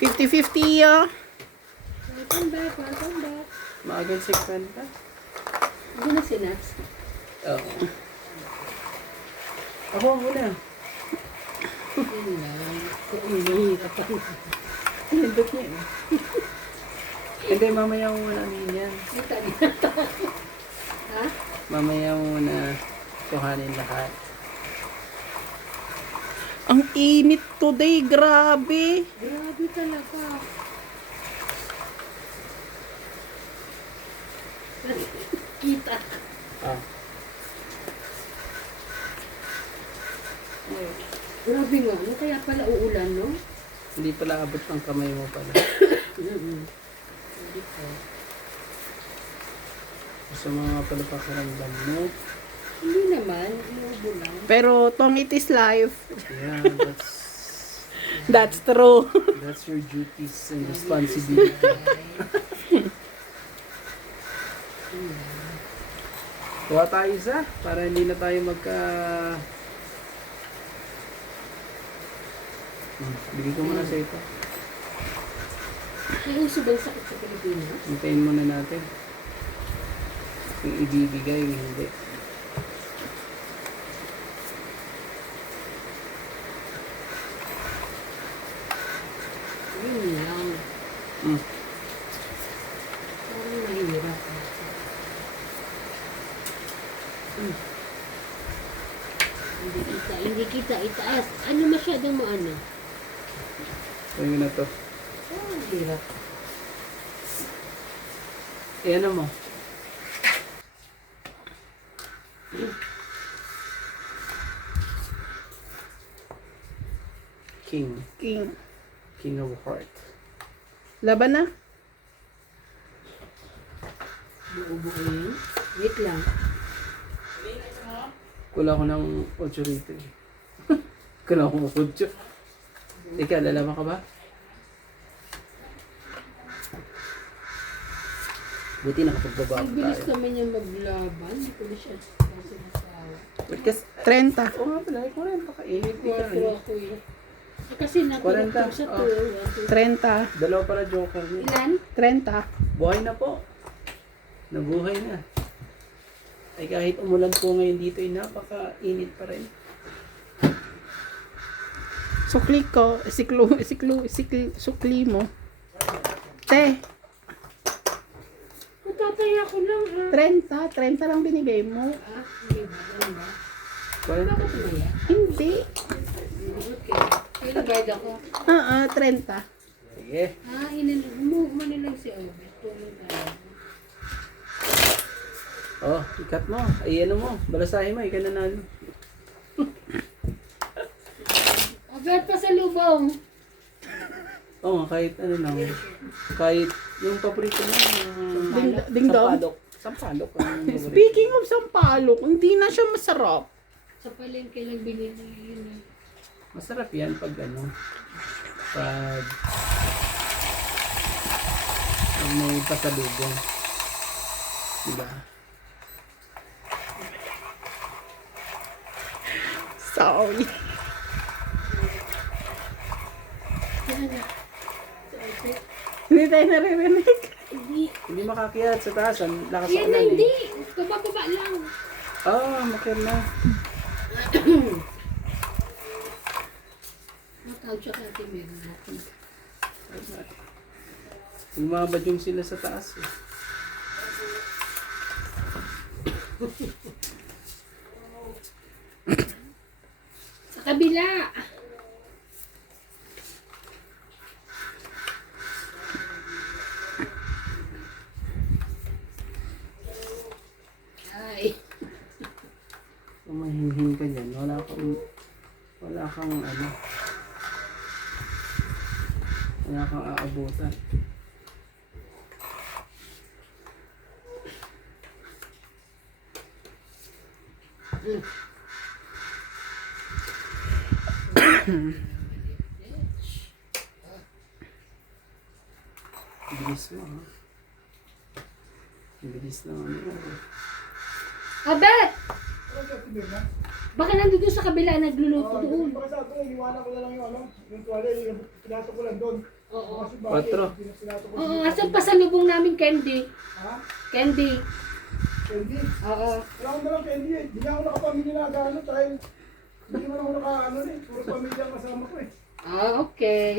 50-50 oh. Welcome back, welcome back. Maagang 50. Hindi na si Nats. Oo. Ako muna. Yun lang. Kung mahirap pa. Hindot niya eh. Hindi, mamaya mo muna yan. Kita niya. Ha? Mamaya mo muna kuhanin lahat. Ang init today, grabe. Grabe talaga. Kita. Ah. Grabe nga, no? Kaya pala uulan, no? Hindi pala abot ng kamay mo pala. Hindi ko. Gusto mo nga pala pakiramdam mo. Hindi naman, inubo lang. Pero tong it is life. Yeah, That's true. that's your duties and responsibility. Kuha tayo isa para hindi na tayo magka... Bigay ko muna sa ito. May uso bang sakit sa Pilipinas? Hintayin muna natin. Kung ibibigay, hindi. Yun lang. Mm. Parang mahirap. Hindi kita itaas. Ano masyadong maano? Tingnan na to. Oh, hirap. Eh, ano mo? King. King. King of Heart. Laban na. Buo-buo. Wait lang. Kula ko ng 8 rito eh. Kula ko ng 8. Ika, lalaban ka ba? Buti nakapagbaba Ang bilis tayo. naman niya maglaban. Hindi ko na siya kasi nasawa. Kasi, 30. oo nga pala, 40 ka. Init ka. Quatro ako eh. Kasi natulog 40. sa Oh. 2. 30. Dalawa para joker niya. Ilan? 30. Buhay na po. Nabuhay na. Ay kahit umulan po ngayon dito ay napaka-init pa rin. Sukli ko. Sukli mo. Te. Matataya ko lang ha. 30 lang binigay mo. Ah, hindi ba? Ano ba? 40. Bakit tumaya? Hindi. Okay. Kaya nag-guide ako. 30. Sige. Ah, manilang si Albert. Tulong tayo. Oh, ikat mo. Ay ano mo. Balasahin mo. Ika nanalo. Albert pa sa lubong. Oo nga, kahit ano lang. Kahit yung paborito mo. Ding dong. Sampalok. Sampalok. ang paborito. Speaking of sampalok, hindi na siya masarap. Sa palengke lang binili yun. Masarap yan pag ano. Pag may pasalubong. Diba? Sorry. Yan na. Sa Albert. Hindi tayo naririnig. Hindi. Hindi makakiyat sa taas. Ang lakas Yan ako na, lang hindi. eh. Kababa lang. Makir na. Matawag siya kati meron natin. Umabad yung sila sa taas eh. Sa kabila. Ay. Kung mahinhin ka dyan, wala kang ano, wala kang aabutan. Bilis mo ha. Bilis naman mo. Albert! Baka nandun sa kabila nagluluto doon. Baka sabi ko, iniwanan ko na lang yung yung tuwalya, yung pinato ko lang doon. Oo. Kasi bakit, 4. pinato ko. Oo, asan pasalubong namin candy? Ha? Candy. Candy? Oo. Wala ko na lang candy eh. Hindi na ako nakapamilya na gano'n dahil hindi naman ako naka-ano eh. Puro pamilya ang kasama ko eh. Ah, okay.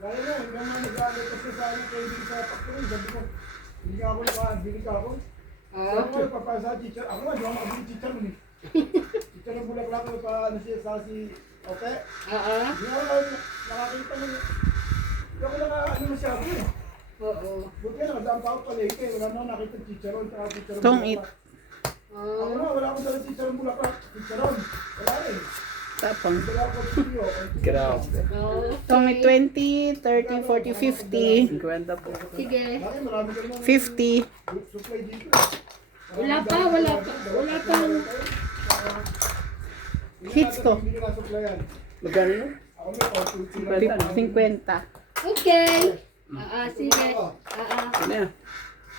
Kaya na, hanggang nga nag-aalay kasi sa akin candy sa factory. Sabi ko, hindi ka ako nakabili ka ako. Ah, Ako nga, papasa teacher. Ako nga, di ako makabili teacher mo eh. Teacher ng bulaklak ko pa ano siya sa si Ote. oo. Hindi ako nakakita mo. Hindi ako naka-ano masyado eh. Oo. Buti nga, nakadaan pa ako palengke. Wala na ako nakita teacheron. Tsaka teacheron. Tong bulaklak. Ako Ah, na, wala akong dala teacheron bulaklak. Teacheron. Wala eh. Tapang. Wala akong video. Grabe. Tong 20, 30, 40, 50. 50 po. sige. Laki, marami ka naman. 50. Supply dito eh. Wala pa, wala pa. Wala pa. Hits to. Hindi ka na-supplyan. Magkano yun? Ako may 50. Okay. Sige. Ano yan?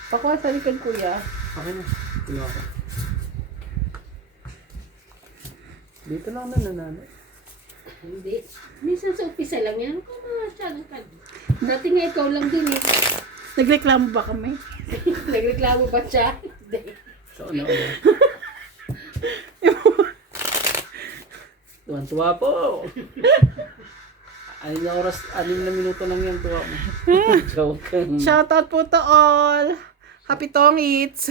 Pakuha sa likod, kuya. Okay na. Kinuha ko. Dito lang na nanalo. Hindi. Minsan sa umpisa lang yan. Kung mga tiyagang ka. Dati nga ikaw lang din eh. Nagreklamo ba kami? Nagreklamo ba siya? Hindi. So, ano? Tuwan-tuwa po. 6 na minuto lang yan, tuwa mo. Joke. Shoutout po to all. Happy Tong Eats.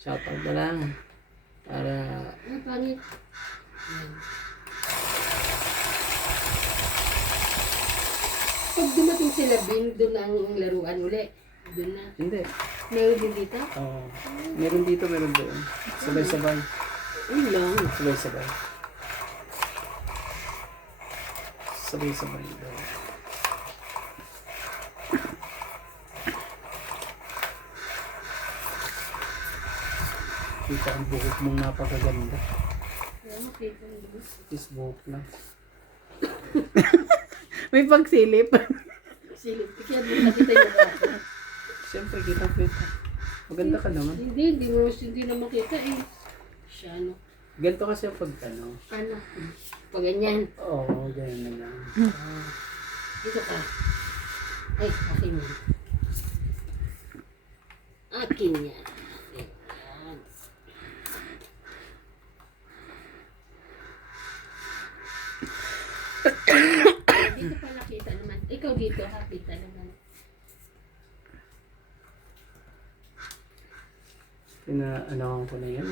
Shoutout na lang. Para Ang pangit. Pag dumating sila, Bin, doon ang laruan uli. Doon na. hindi. Meron din dito? Oo. Meron dito, meron doon. Sabay-sabay. Ayun lang. Sabay-sabay. Sabay-sabay daw. Kita ang buhok mong napakaganda. Kaya makita mo doon. Is buhok lang. May pagsilip. Silip. Kaya doon nakita yung ako. Siyempre, kita. Maganda ka naman. Hindi na makita eh. Siya ano. Ganito kasi pag ano. Ano? Pag ganyan. Oo, ganyan na lang. Dito ka. Ay, akin yan. Akin yan. Ayan. Dito pa nakita naman. Ikaw dito, nakita naman. Pina-ano ko na yan.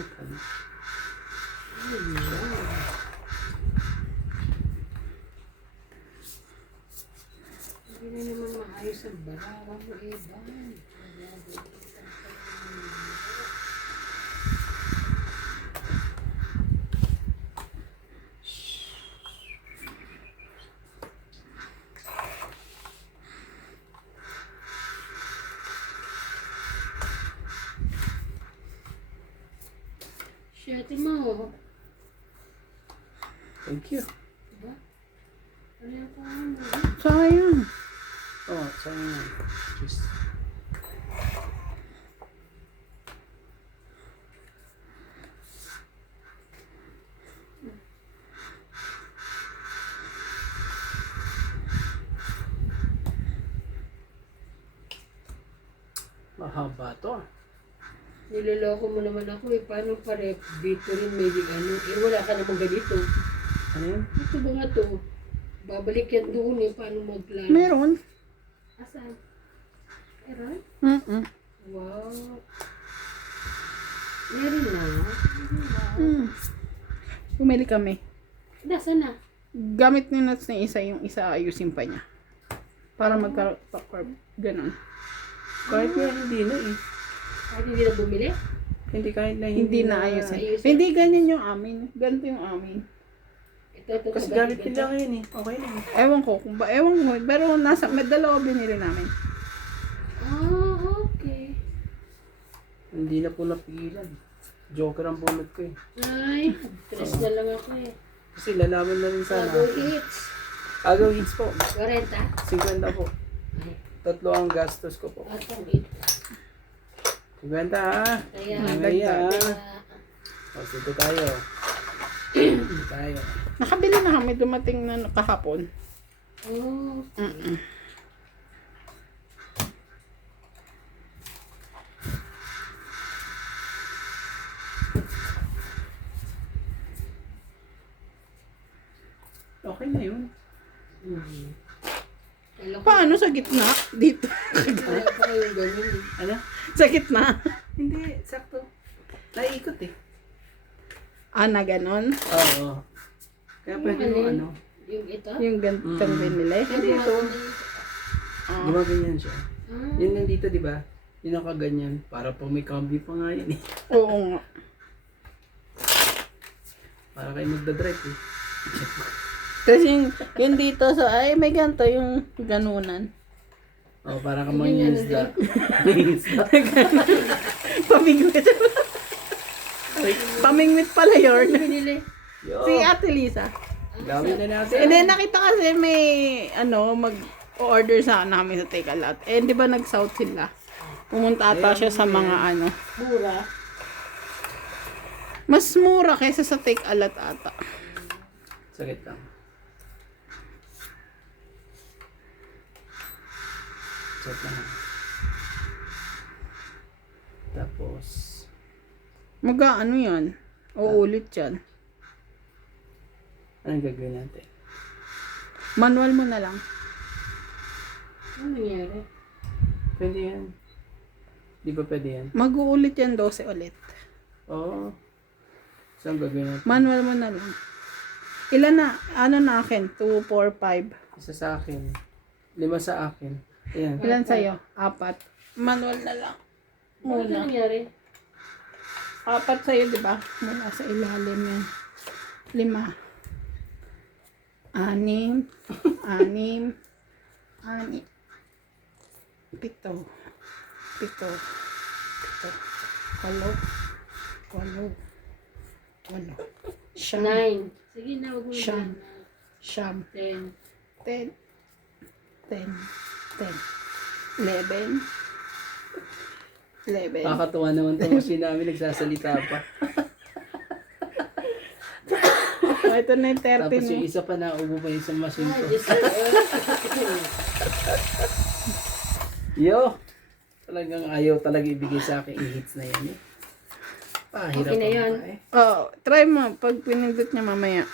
Hindi na naman maayos ang barawa mo, Evan. Shit mo. Thank you. Diba? Ano yung pangalan mo? Sayang. Oo, sayang yan. Just... Mahaba to. Niloloko mo naman ako eh. Paano pare? Dito rin may ano. Eh wala ka namang ganito. Ano yun? Ito ba nga to? Babalik yan doon eh. Paano magplano? Meron. Asan? Meron? Mm-mm. Wow. Meron na. Bumili kami. Nasaan na? Gamit ni Nuts na isa, yung isa ayusin pa niya. Para magka-carb. Ganon. Kahit nga hindi na eh. Kahit hindi na bumili? Hindi kahit na Hindi na ayusin. ayusin. Hindi ganyan yung amin. Ganito yung amin. Ito. Kasi gamit nila ngayon eh. Okay lang. Ewan ko. Ewan ko. Pero may dalawa binili namin. Ah, okay. Hindi na po napigilan. Joker ang bunot ko eh. Ay, stress na lang ako eh. Kasi lalaman na rin sana. Bago hits. Agaw hits po. 40. 50 po. Ay, 3 ang gastos ko po. atong 8. 50 ha. Kaya, Mamaya ha. O, dito tayo. Dito tayo. Nakabili na kami, dumating na kahapon. Oh, Mm-mm. Okay na yun. kailan ko. Paano sa gitna? Dito. Kaya pa kayong ganun eh. Ano? Sa gitna. Hindi, sakto. Naiikot eh. Ah, na ganon. Oo. Kaya pwede mo ano. Yung ito? Yung gantong binili. Hindi ito. Ah. Gumaganyan siya. Ah, Yun nandito, di ba? Yun ang kaganyan. Para pag may cambio pa nga yan eh. Oo nga. Para kayo magdadrive eh. Kasi yung dito sa, ay may ganito yung ganunan. Oh, para ka mga isda. Isda. Pamingwit. Pamingwit pala yun. binili. Yo. Si Ate Lisa. Gawin na natin. And then nakita kasi may mag-order sa namin sa Take a Lot. Eh di ba nag-south sila? Pumunta ata siya sa mga Mura. mas mura kaysa sa Take a Lot ata. Sakit lang. Check lang. Tapos, Mag-ano yan? Uulit yan. anong gagawin natin? Manual mo na lang. Ano nangyari? Pwede yan. Di ba pwede yan? Mag-uulit yan 12 ulit. Oo. Saan gagawin natin? Manual mo na lang. Ilan na? Ano na akin? 2, 4, 5. Isa sa akin. 5 sa akin. Ayan. Ilan sa'yo? 4. Manual na lang. Ano Muna. nangyari? 4 sa'yo, di ba? Mula sa ilalim yan. 5. 6. 6. 6. 7. 7. 8. 8. 8. 9. Sige na, huwag mo Siyam. na. Siyam. 10. 10. 10. 11. 11. Nakakatuwa naman itong machine namin. Nagsasalita pa. Oh, ito na yung 30 Tapos yung mo. isa pa naubo pa yung sa machine Ah, ko. Diyos ko. Yo! Talagang ayaw talaga ibigay sa akin i-hits na yan eh. Pahirap Okay na ang yan. pa eh. Oh, try mo pag pinindot niya mamaya.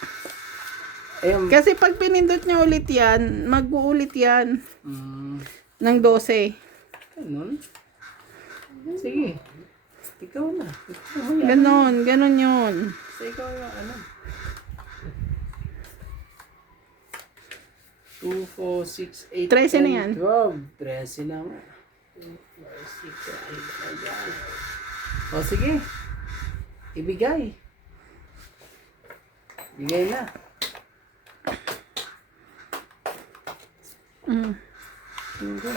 Ayun. Kasi pag pinindot niya ulit yan, mag-uulit yan ng 12. Ganun. Sige. Ikaw na. Ikaw na. Ganon, ganon yun. So, ikaw yung ano. 2, 4, 6, 8, 13 na yan. 12. 13 na nga. 2, 4, 6, 8, 9. O sige. Ibigay. Bigay na. Mm. Hindi.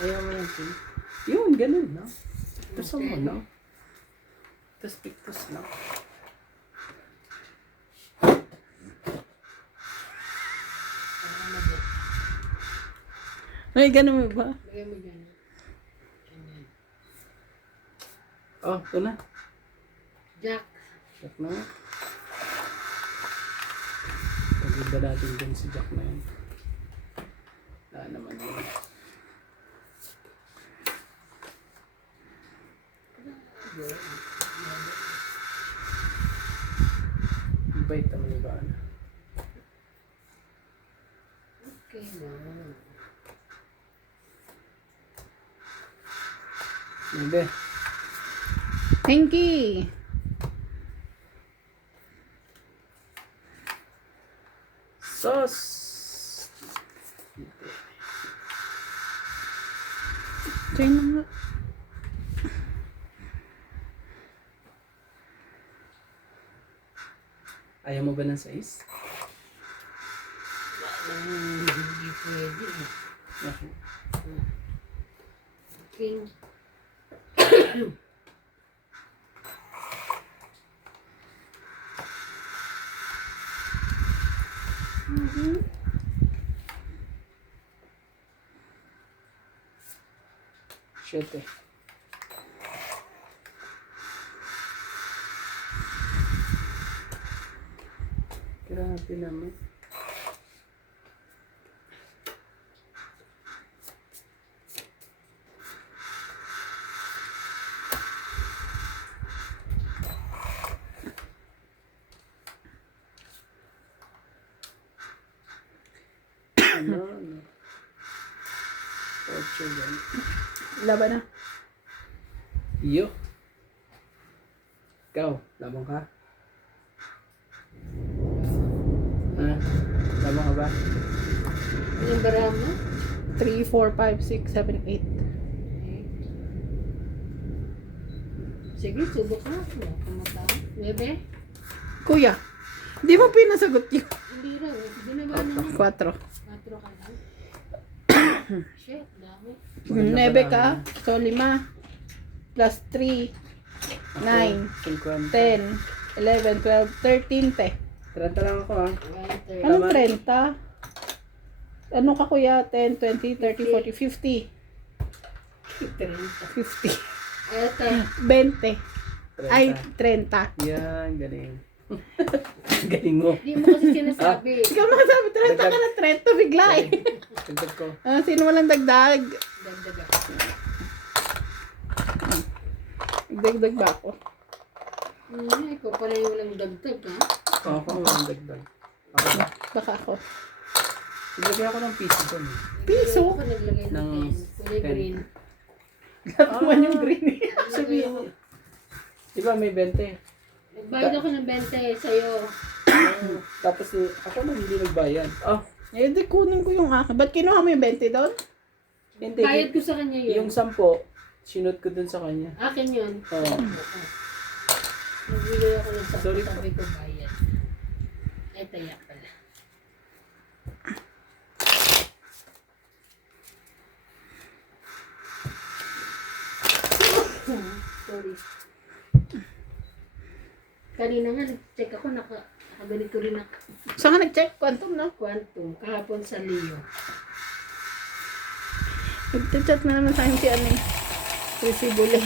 Ayaw mo yan, Tim. Yun, ganun, no? Gusto mo, no? Tapos pictus, no? Ay, ganon mo ba? Lagay mo dyan. Oh, ito na. Jack. Jack na. Paganda natin dun si Jack na yun. Wala naman yun. Bait naman yung baan. Okay na. Hindi. Thank you. Sauce! Try mo nga. Ayaw mo ba ng size? Hindi pwede. Okay. King. Shit eh. Grabe naman. Ano? Ocho yan. Laban na. Iyo. Ikaw, labang ka? Ha? Labang ka ba? Ilang barahan mo? 3, 4, 5, 6, 7, 8. Sige, subok ka. Wala ka mata. Bebe? Kuya, di mo pinasagot yun. Hindi raw. Binaba na na. 4. 4 ka lang. Shit, dami. 9 ka. So, 5. Plus 3. 9. 50. 10. 11, 12, 13, te. 30 lang ako ha. 1, Anong 30? Ano ka kuya? 10, 20, 30, 40, 50. 50. Eto. 20. 30. Ay, 30. Yan, galing. Galing mo. Hindi mo kasi sinasabi. Ikaw makasabi, 30 ka na 30 bigla eh. Tagdag ko. Sino walang dagdag? Dagdaga. Dagdag ba ako? Ikaw pala yung walang dagdag, ha? Oo, ako ang dagdag. Ako ba? Baka ako. Naglagay ako ng piso doon. Piso? Ako naglagay ng Ng 10. Kulay 10. green. Nakuha yung green eh. Sabihin mo. Di ba may 20? Nagbayad ako ng 20 sa'yo. Tapos ako na hindi nagbayad. Oh, Eh, di kunin ko yung akin. Ba't kinuha mo yung 20 doon? hindi. Bayad ko sa kanya yun. Yung 10, sinut ko dun sa kanya. Akin yun. Oo. Nagbigay ako ng Sorry po. sabi ko bayad. Ay, taya pala. Sorry. Kanina nga, nag-check ako, nakaganito rin ako. Saan ka nag-check? Quantum, no? Quantum, kahapon sa Leo. Nag-chat na naman sa akin si ano eh. Si Bule.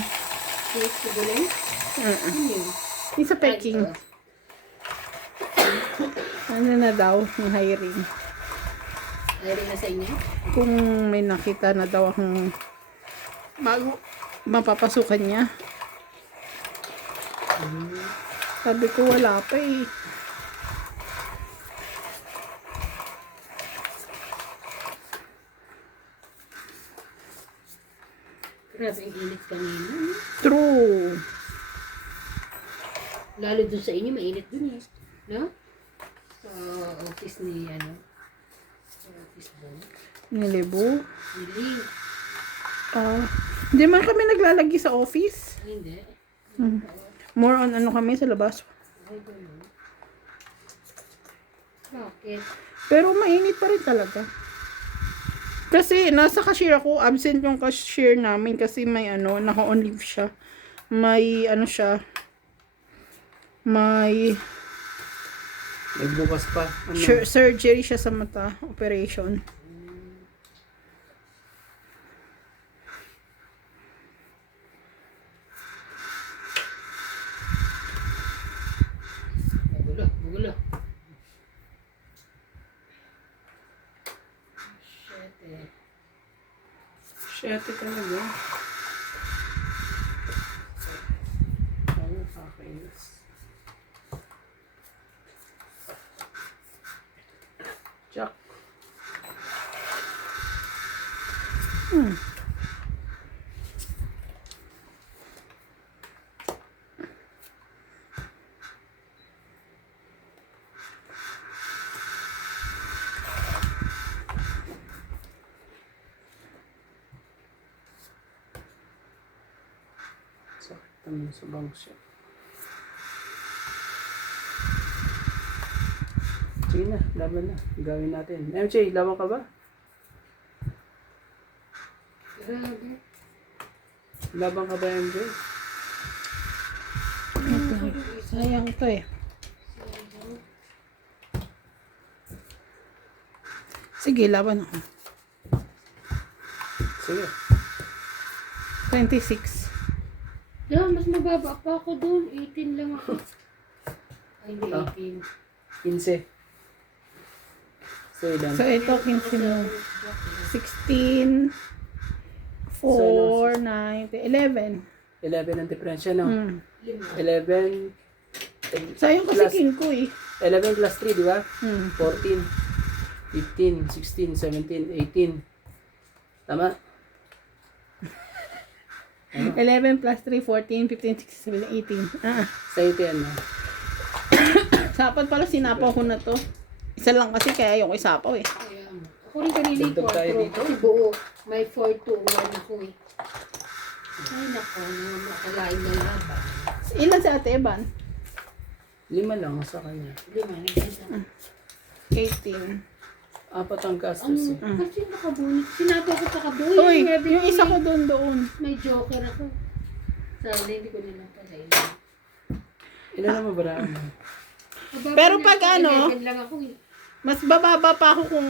Yes, sigulin? Ano yun? Yung sa Peking. Ano na daw, yung hiring. Ay, rin na sa inyo? Kung may nakita na daw akong bago mapapasukan niya. Sabi ko wala pa eh. Grabe ang init kanina. no? True. Lalo dun sa inyo, mainit dun eh. No? Sa office ni, ano? Sa office dun. Nilibo. Hindi. Hindi man kami naglalagi sa office. Hindi. More on ano kami sa labas. Ay, ganun. Bakit? Pero mainit pa rin talaga. Kasi nasa cashier ako, absent yung cashier namin kasi may ano, naka-on leave siya. May ano siya, may Nagbukas pa. Ano? surgery siya sa mata, operation. Magulo, magulo. Shit eh. Shit, talaga. Ano kakainis. Jack. Sakit naman sa bangs siya. Sige na, laban na. Gawin natin. MJ, laban ka ba? Grabe. Laban ka ba, MJ? Sayang to eh. Sige, laban ako. Sige. 26. Yeah, mas mababa pa ako doon. 18 lang ako. Ay, hindi Ah. 18. 15. So, ilan? So, ito, 15 mo. 16, 4, 9, 11. 11 ang diferensya, no? Hmm. 11. Sayang kasi Plus- king ko eh. 11 plus 3, di ba? Hmm. 14, 15, 16, 17, 18. Tama? 11 plus 3, 14, 15, 16, 17, 18. Ah. Sa'yo ito yan, no? Sapat pala sinapaw ko na to. Isa lang kasi kaya yung isapaw eh. Kaya mo. Ako rin kanina yung Dagdag tayo 4 dito. kasi buo. May 4 to 1 ako eh. Ay nako, makalain na laban. Ilan si Ate Evan? 5 lang sa kanya. Lima, nagkanta. 18. 4 ang gastos. eh. Kasi nakabunit. Sinato ko sa kabuhi. Uy, yung isa ko doon. May joker ako. Sana hindi ko nilang palain. Ilan naman ba na? Pero pag ano, 11 lang ako eh. mas bababa pa ako kung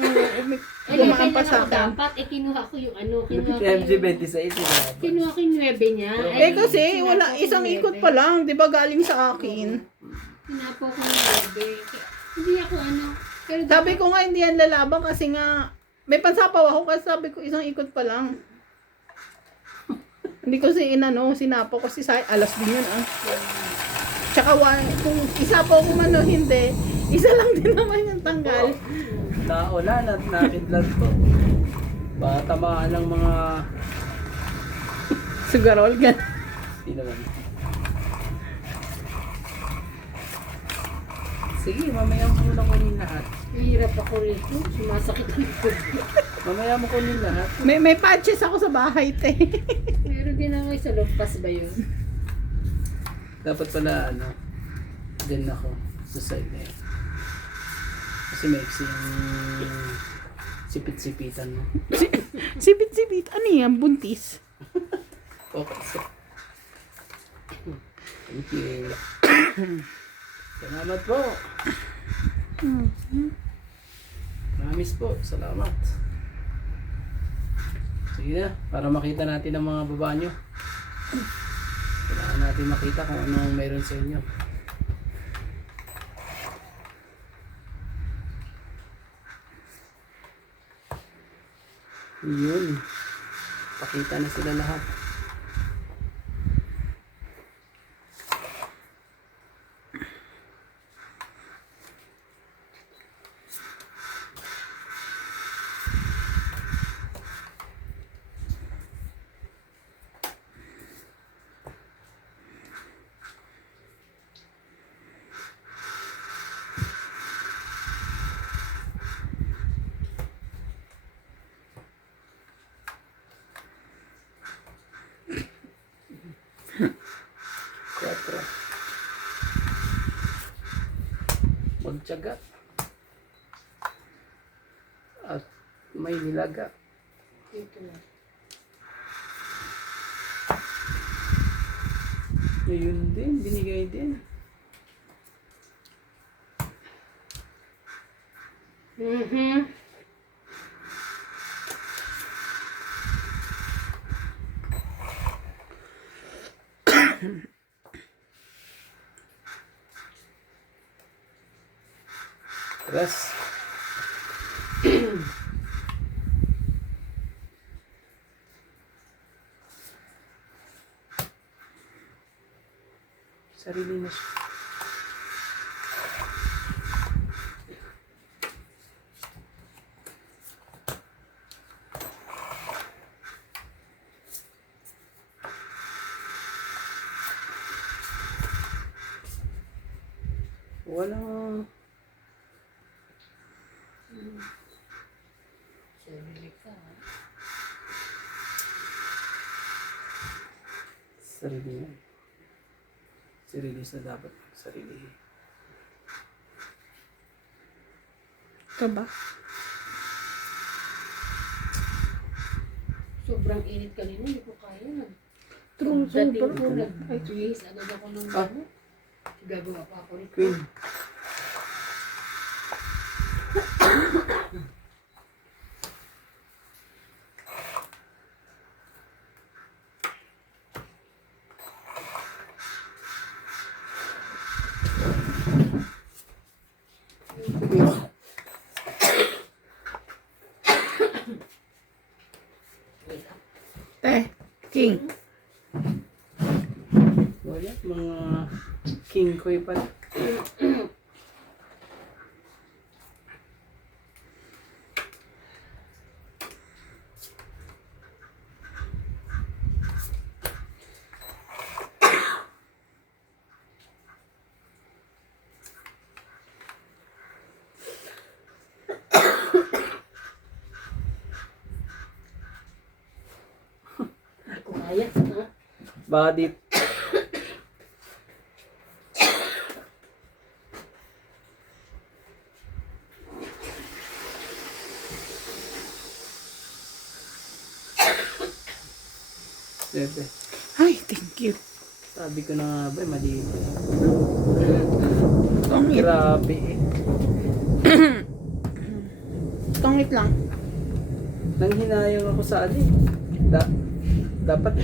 dumaan pa sa akin. Dapat, kinuha ko yung ano. Kinuha ko MG yung, 26. kinuha ko yung 9 niya. Eh kasi wala, isang ikot pa lang, di ba galing sa akin. Sinapo ko yung 9. Hindi ako ano. Pero Sabi ko nga hindi yan lalaban kasi nga, may pansapaw ako kasi sabi ko isang ikot pa lang. Hindi ko sinapo kasi alas din yun ah. Tsaka kung isapaw ko man o hindi, isa lang din naman yung tanggal. Naulan at nakidlat ko. Baka tamaan ng mga... Sugarol, gan. Hindi naman. Sige, mamaya mo muna kunin lahat. Mahirap ako rito. Sumasakit ang likod ko. Mamaya mo kunin lahat. May patches ako sa bahay, te. Meron din ako sa lagpas ba yun? Dapat pala, ano, dyan ako, sa side na yun. Kasi maiksi yung sipit-sipitan mo. Sipit-sipit. Ano yan? Buntis. Okay, so. Thank you. Salamat po. Promise po, salamat. Sige na, para makita natin ang mga baba nyo. Kailangan natin makita kung anong mayroon sa inyo. Yun. Pakita na sila lahat. Quatro. Magtiyaga. At may nilaga. Ito na. Yun din, binigay din. Mhm. Tres. Sarili na siya. Walang... Sarili ka. Sarili yan. Sarili sa dapat. Sarili. Ito ba? Sobrang init kanina, hindi ko kaya. True, Dating super. ko, nag-release agad ako ng gamot. Gagawa pa ako rito. Queen. King. Wala, mga king koy pala. Kung kaya. Ha? Baka dit. Bebe, Ay, thank you. sabi ko na nga ba, mali. Tongit. Grabe eh. Tongit lang. Nang hinayang ako sa alin. Dapat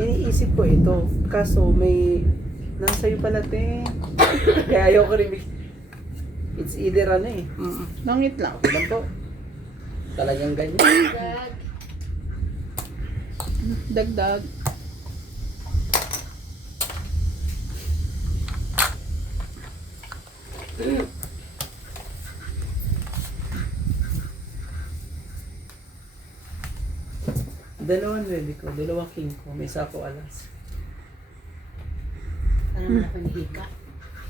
iniisip ko ito. Kaso may nasa iyo pala te. Kaya ayaw ko rin. It's either ano eh. Tongit lang. Okay lang po. Talagang ganyan. Dag. Dagdag. Dalawang ready ko. Dalawang king ko. May isa ko alas. Para mo na panihika.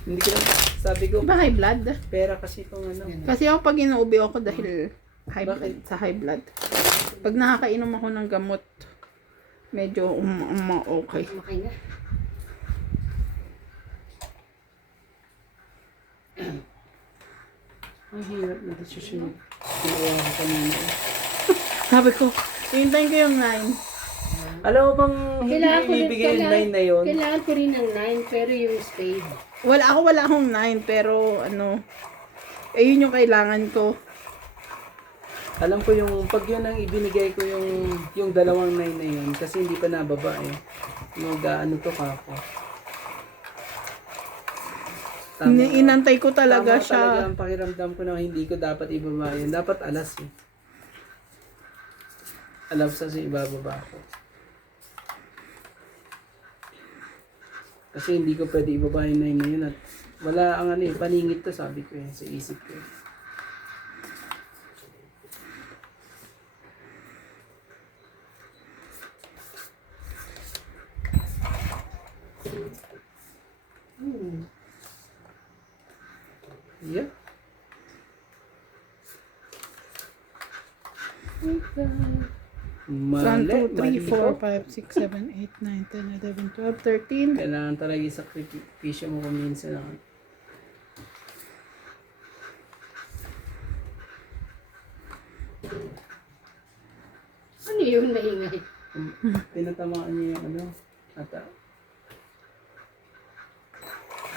Hindi ko lang. Sabi ko, Ba high blood? pera kasi itong ano. Kasi ako pag inuubi ako dahil high Bakit? blood, sa high blood. Pag nakakainom ako ng gamot, medyo okay. Okay na. Ang hirap na decision. Ginawa ko kanina. Sabi ko, hintayin ko yung 9. Alam mo bang hindi Kailangan ko rin- ibibigay yung kailangan- 9 na yun? Kailangan ko rin ng 9 pero yung spade. Wala akong 9, pero yun yung kailangan ko. Alam ko yung pag yun ang ibinigay ko yung dalawang 9 na yun kasi hindi pa nababa eh. Mag-ano to ka ako. Inantay ko talaga tama siya. talaga ang pakiramdam ko na hindi ko dapat ibaba yun. Dapat alas eh. Alas kasi ibababa ko. Kasi hindi ko pwede ibaba yung 9 na yun at wala ang ano eh, paningit to sabi ko eh, sa isip ko eh. Yeah. Mali, 1, 2, 3, mali 4, po. 5, 6, 7, 8, 9, 10, 11, 12, 13. Kailangan talaga isakripisyo mo kung minsan lang. Ano yun maingay? Tinatamaan niya yung ano. At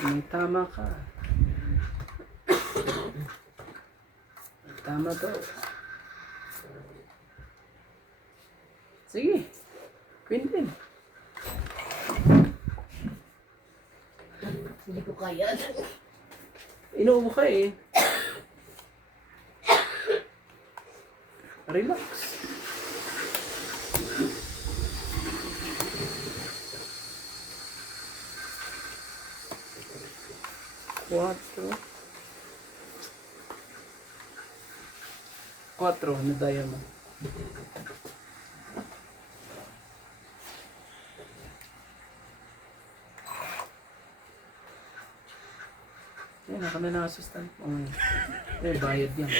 may tama ka. Tama to. Sige. Quintin. Hindi ko kaya. Inuubo ka eh. Relax. Quatro na diamond. Yan, ako na na-assistant. Bayad yan.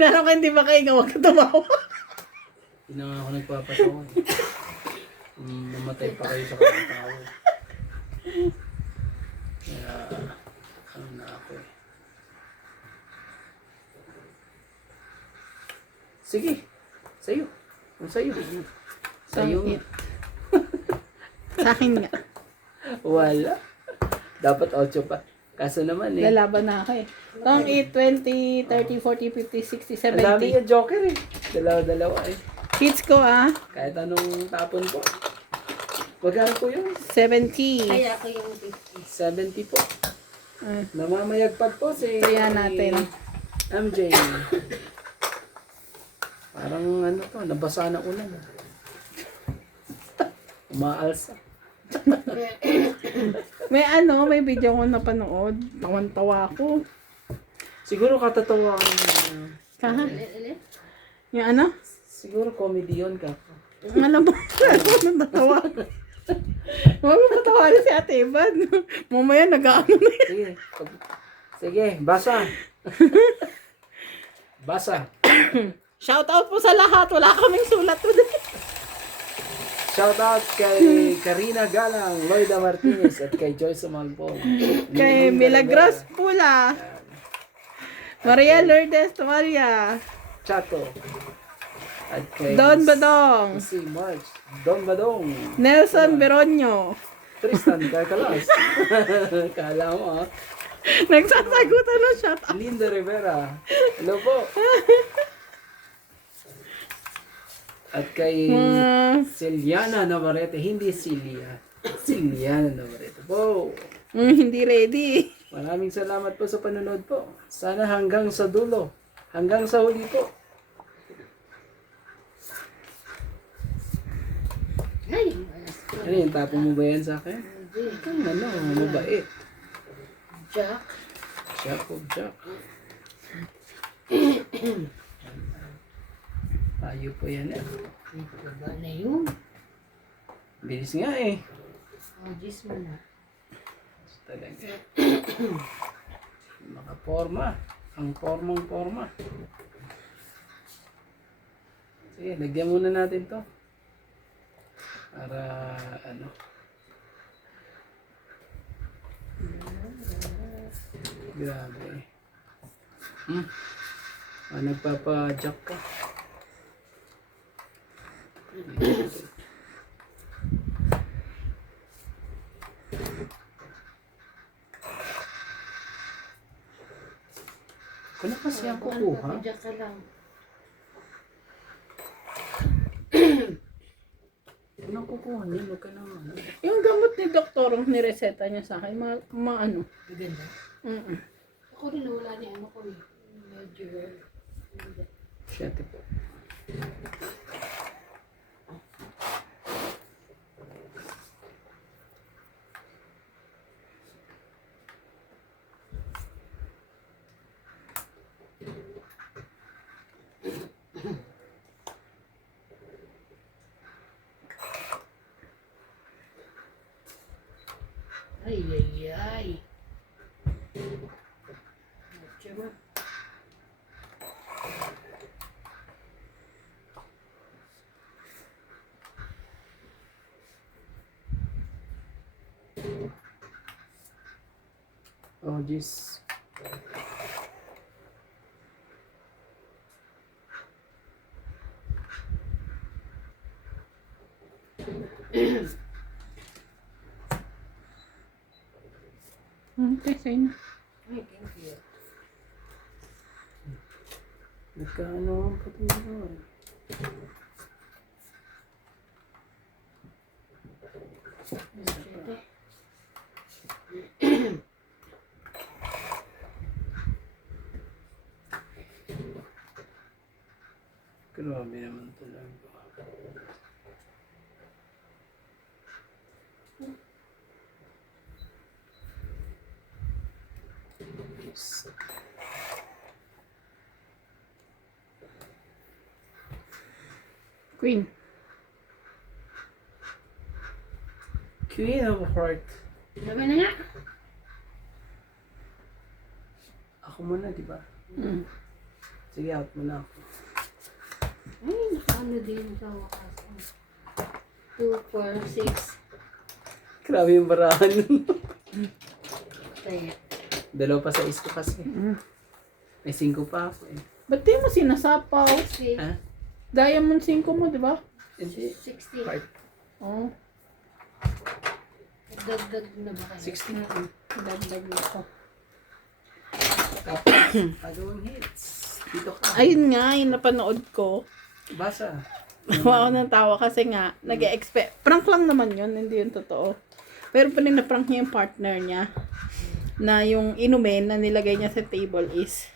Lalo ka hindi ba kayo huwag ka tumawa. Hindi na nga ako nagpapatawa eh. Namatay pa kayo sa kakatawa. Kaya, ano na ako eh. Sige, sa'yo. Kung sa'yo. Sa'yo nga. Sa akin nga. Wala. Dapat 8 pa. Kaso naman eh. Lalaban na ako eh. Tong 8, 20, 30, 40, 50, 60, Ang dami 70. yung joker eh. Dalawa-dalawa eh. Hits ko Kahit anong tapon po. Magkano po yun? 70. Kaya ko yung 50. 70 po. Ah, Namamayagpag po si Kaya natin. MJ. Parang ano to, nabasa na ulan. Umaalsa. May video ko napanood. Tawan-tawa ako. Siguro katatawa ka Kaha? Alin? Yung ano? Siguro comedy yun ka. Ano ba? Natawa. Matawa na si Ate Evan. Mamaya nag-ano na yan. Sige. Sige, basa. Basa. Shoutout po sa lahat. Wala kaming sulat today. Shoutout kay Karina Galang, Loida Martinez, at kay Joyce Malpon. Kay Milagros Pula. Maria Lourdes Maria. Chato. At kay Don Badong. si March. Don Badong. Nelson Beronio. Tristan Carcalas. Kala mo, Nagsasagutan ng shoutout. Linda Rivera. Hello po. At kay Celiana Navarrete. Hindi Celia. Celiana Navarrete po. Hindi ready. Maraming salamat po sa panonood po. Sana hanggang sa dulo. Hanggang sa huli po. Ay, alas ko. Ano yung tapon mo ba yan sa akin? Ikaw ano, mabait. Jack. Jack. Tayo po yan eh. Ito ba na yun? Bilis nga eh. Oh, Diyos mo na. Talaga. Nakaporma. Ang porma. Sige, lagyan muna natin to. Para ano. Grabe. Nagpapa-jack ka. Kung kasi ang kukuha, Jack ka lang. kung ang kukuha niya, huwag ka naman. Yung gamot ni doktor ang nireseta niya sa akin, ano. Maganda. Ako rin wala ni ano ko eh. Medyo. Siyete po. Ay. Diba? Oh, jeez. Okay, sa'yo na. Ay, thank you. Nagkaano ang patuloy. Grabe naman talaga. Yes. Queen. Queen of Heart. Sabi na nga. Ako muna, di ba? Sige, out muna ako. Ay, nakaano din sa wakas. 2, 4, 6. Grabe yung barahan. Kaya. Dalawa pa sa isko kasi. May 5 pa ako eh. Ba't di mo sinasapaw? Si Ha? Diamond 5 mo, di ba? Hindi. 60. Heart. Oo. Dagdag na ba kayo? 16. Dagdag mo ko. Tapos, agawang hits. Dito ka. Ayun nga, yung napanood ko. Basa. Wow, nang tawa kasi nga, nag-expect. Prank lang naman yun, hindi yun totoo. Pero pinaprank niya yung partner niya na yung inumin na nilagay niya sa table is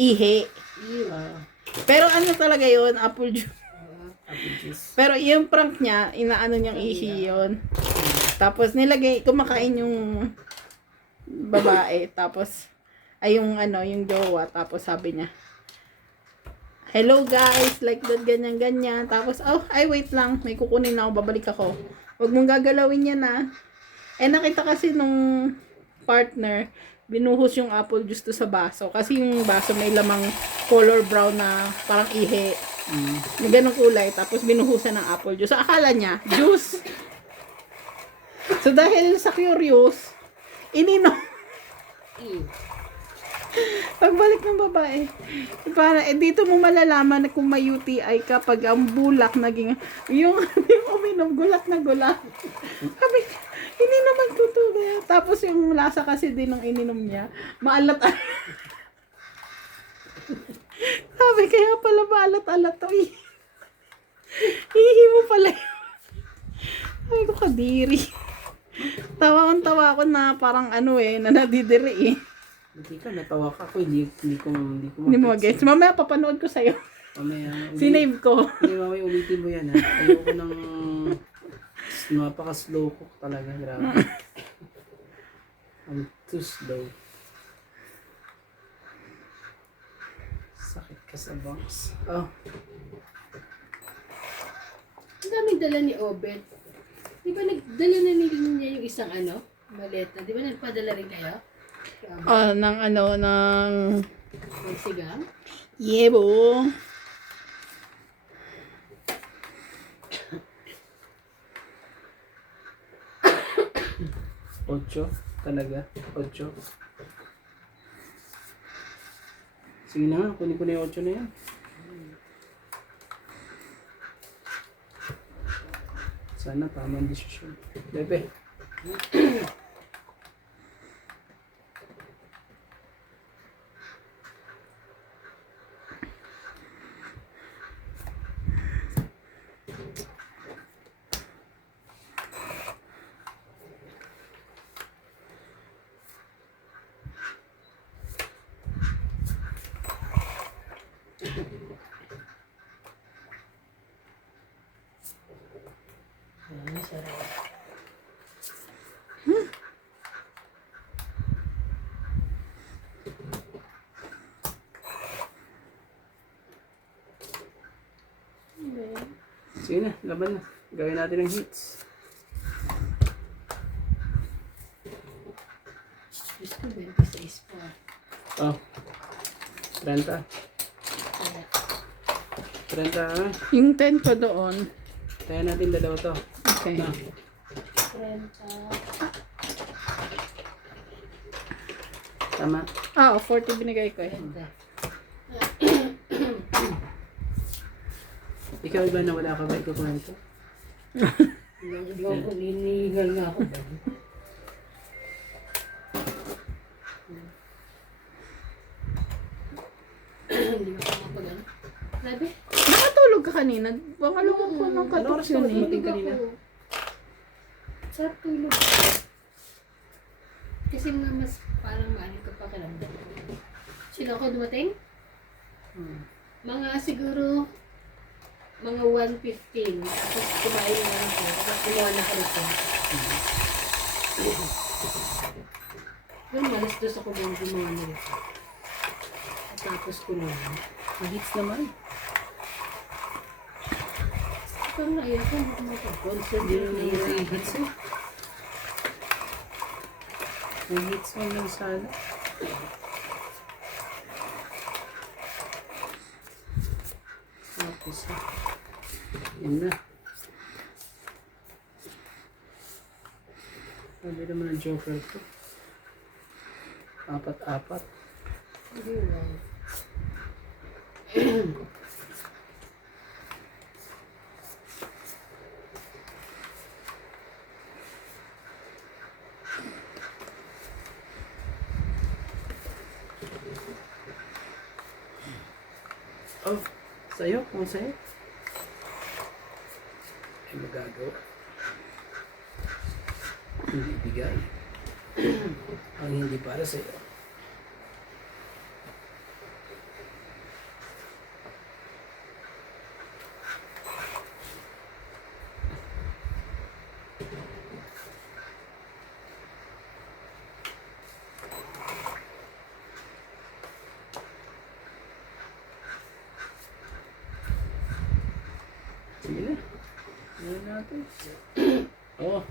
ihe. Ew. Pero ano talaga yun, apple juice. Packages. Pero yung prank niya, inaano niyang ihi yun. Tapos nilagay, kumakain yung babae. Tapos, ay yung ano, yung jowa. Tapos sabi niya, hello guys, like that, ganyan, ganyan. Tapos, oh, ay wait lang, may kukunin na ako, babalik ako. Huwag mong gagalawin yan na. Eh, nakita kasi nung partner, binuhos yung apple juice to sa baso. Kasi yung baso may lamang color brown na parang ihe. May ganong kulay. Tapos binuhusan ng apple juice. So, akala niya, juice. So, dahil sa curious, ininom. Pagbalik ng babae, para dito mo malalaman na kung may UTI ka pag ang bulak naging yung uminom gulat na gulat. Sabi, ininom ko to. Tapos yung lasa kasi din ng ininom niya, maalat. Sabi, kaya pala maalat-alat to. Hihi mo pala. Sabi ko, kadiri. Tawa ako na parang ano na nadidiri eh. Hindi ka, natawa ka ako. Hindi ko Hindi mo mag-gets. gets. Mamaya papanood ko sa'yo. Mamaya. Sinave ko. Hindi, mamaya ulitin mo yan ha. Ayoko nang napaka-slow cook talaga. Grabe. I'm too slow. Sakit ka sa bangs. Oh. Ang daming dala ni Obet. Di ba nagdala na niya yung isang maleta? Di ba nagpadala rin kayo? Ng Magsigang? yebo. Ocho? Talaga? Ocho? Sige na nga, kunin ko na yung ocho na yan. Sana tama ang desisyon. Bebe. Sarap. Sige na, laban na. Gawin natin ng hits. Diyos ko, 26 pa. Oh. 30. 30 ha. Yung 10 ko doon. Kaya natin dalawa to. Okay. Na. 30. Tama. 40 binigay ko eh. 30. Ikaw ba na wala ka ba ikukwento? Hindi ako ninigal nga ako. Hindi ako makapag-ano. Grabe. Nakatulog ka kanina. Pangalawa ko ng Ano katok oras yun ka eh. dumating kanina? Sarap tulog. Kasi nga mas parang maalit ka pa kiramdam. Sino ako dumating? Mga siguro mga 1:15. Tapos kumain na ako. Tapos kumuha na ako nito. Yung malas dos ako nung gumawa na ito. At tapos kumuha. Mahits naman. Parang ayaw ko hindi ko Hindi makapag-concentrate na naman yun. may hits eh. May hits man lang sana. Tapos yun na. Sabi naman ang joker ko. 4-4. Hindi wow. Oh, sa'yo? Kung sa'yo? Ay magagawa. Hindi bigay. Ang hindi para sa'yo. Sige na. Gawin natin. Oh.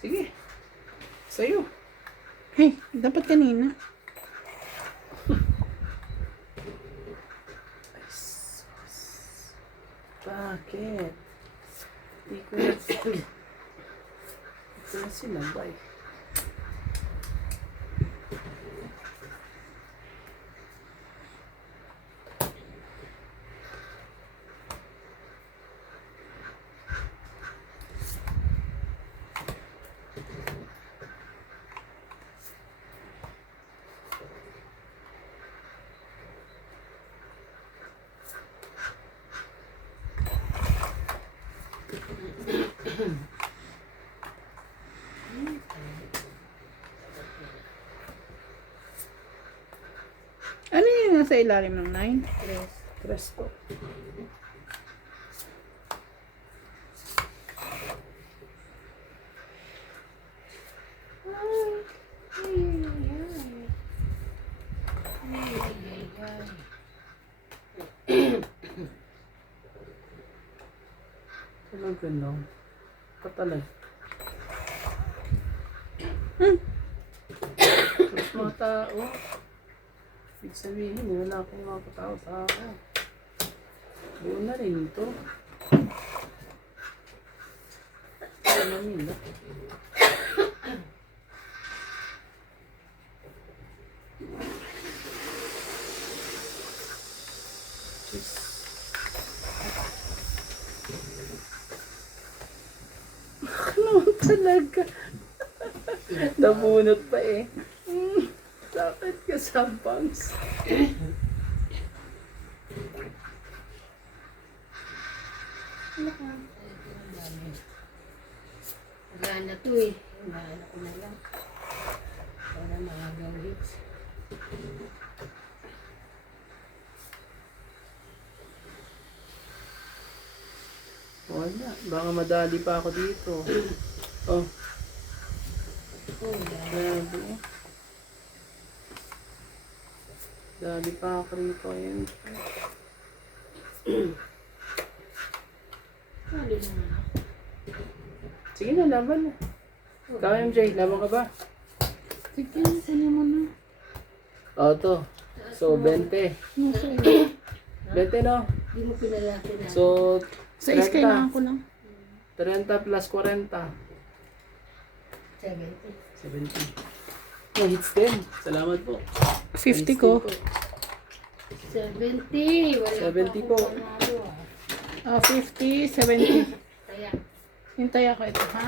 Sige. Sa'yo. Hey, dapat kanina. Ay, sus. Bakit? Hindi ko na... Ito na sinabay. Ano yung nasa ilalim ng 9? Tres po. Talaga no? Patalag. Mas mga tao. Ibig sabihin, wala akong mga katao-tao. Buo na rin ito. Ano nila? Jeez. Ano talaga? Nabunot pa eh. Sakit ka sa bangs. Gana to eh. Maano ko na lang. Para makagawin. Wala. Baka madali pa ako dito. Oh, Oh, yeah. grabe. Dali pa ako rito. Ayan. Ano na? Sige na, laban na. Ikaw, MJ, laban ka ba? Sige, sino mo na? Oo, to. So, 20. Nasa ilalim. 20, no? Hindi mo pinalaki na. So, Sa is kailangan ko lang. 30 plus 40. 70. 70. No, hits din. Salamat po. 50 ko. 70. Wala 70 po. pa akong panalo ah. 50, 70. Kaya, Hintay ako ito, ha?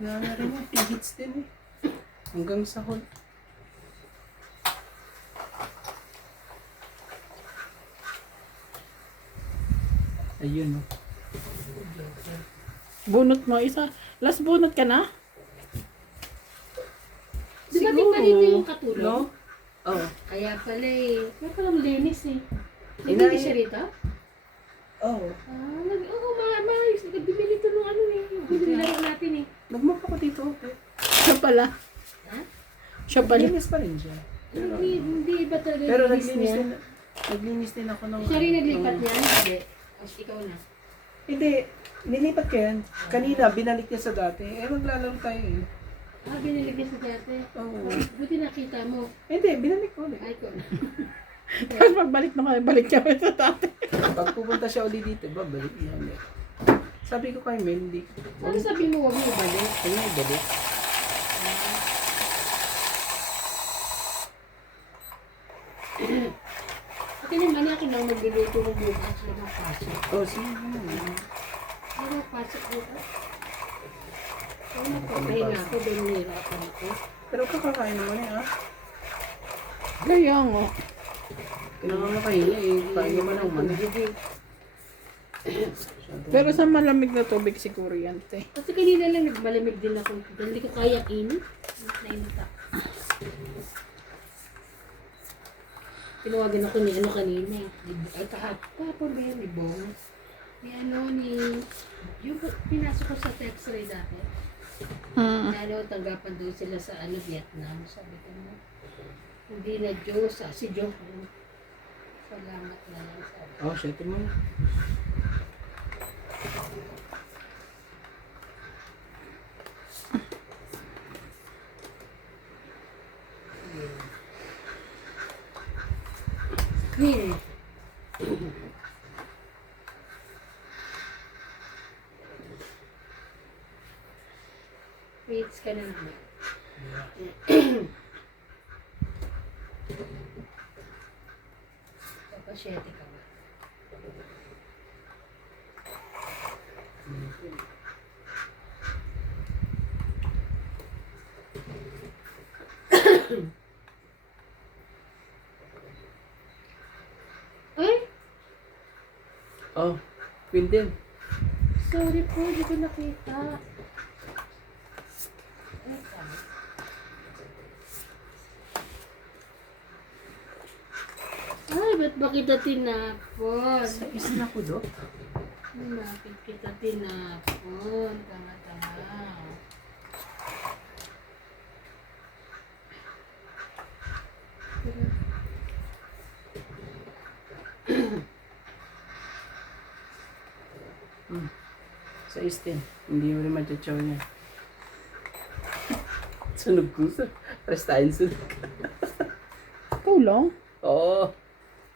Wala na rin eh. Hits din eh. Hanggang sa hol. Ayun, no. Bunot mo isa. Last bunot ka na? di ba di pa dito yung katulong? No? Oo. Kaya pala eh. Kaya pala linis eh. Ina- Hindi siya rito? Oo. Nagbibili ito nung ano eh. Yung binilaro natin eh. Nagmap ako dito. Okay. Siya pala. Ha? Siya pala. Naglinis pa rin siya. Hindi ba talaga Pero linis naglinis niya? din. Naglinis din ako ng... Siya rin naglipat ng- niya? Hindi. O, ikaw na. Hindi. Nilipat ko yan. Kanina, binalik niya sa dati. Eh, maglalaro tayo eh. Ah, binili ka sa dati. Oo. Buti nakita mo. Hindi, binalik ko ulit. Ay, ko na. Tapos magbalik na kayo, balik kami sa dati. Pag pupunta siya ulit dito, babalik niya ulit. Sabi ko kay Mel, hindi. Ano sabi mo, huwag mo ibalik? Ano yung balik? Pati naman ako lang magluluto ng bukas na mapasok. Oh, sige. Ano mapasok dito? Ano magpapahinga ako, doon nahirapan ako. Pero kakakain naman eh, ah. Kaya nga. Nakakakahinga eh. Kain naman ng man. Pero sa malamig na tubig siguro yan, te. Kasi kanina lang nagmalamig din ako. Dahil hindi ko kaya init. Nainit ako. Tinawagan ako ni ano kanina eh. Ay kahapon ba yun? Ni Bong. Ni ano ni... Yung pinasok ko sa text-ray dati. Hmm. Ano, tanggapan daw sila sa ano, Vietnam. Sabi ko mo. Hindi na Diyos, si Diyos. Salamat na lang sa Oh, shit mo. Queen. Waits ka na naman. Papasyete ka ba? Ay, Oh, Queen din. sorry po, hindi ko nakita. Ay, tama. Ay, ba't ba kita tinapon? Sa isla ko do. Bakit kita tinapon? Tanga-tanga. Sa istin. Hindi mo rin matyachaw niya. Sunog ko sa. Pares tayong sunog. Ikaw lang. Oo.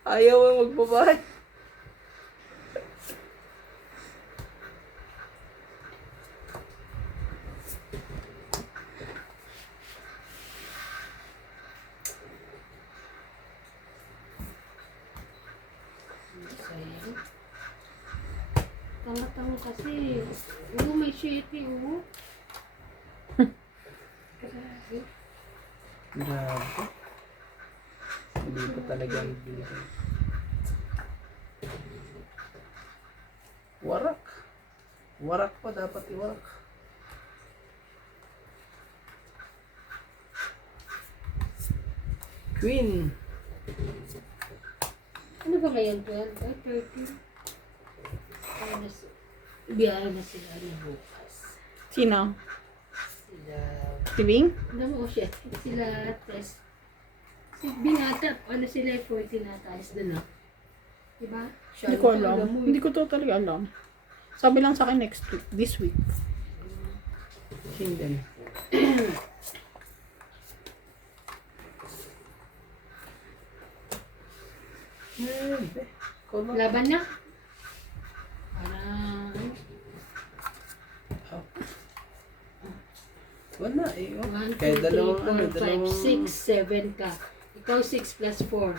Ayaw mo magbabahay. Sayang. Tanga-tanga kasi. Oo, may shitty, oh. Grabe. Grabe. Hindi ko talaga ibigay. Warak. Warak pa dapat iwarak. Queen. Ano ba ngayon, 12? Ay, 13. Ay, biyahe na sila ni bukas. Sino? Sila, Tibing? ano mo siya? Sila, Tess. Si Binata, ano sila, 14 nata, is doon, no? Diba? Siya, Hindi ko ito, alam. mo, Hindi ko totally alam. Sabi lang sa akin next week. This week. Queen din. Hindi. Kulo. Laban na. Parang, Wala eh. Oh. 1, 2, 3, Kaya 4, dalawang 5, 6, 7 ka. Ikaw 6 plus 4,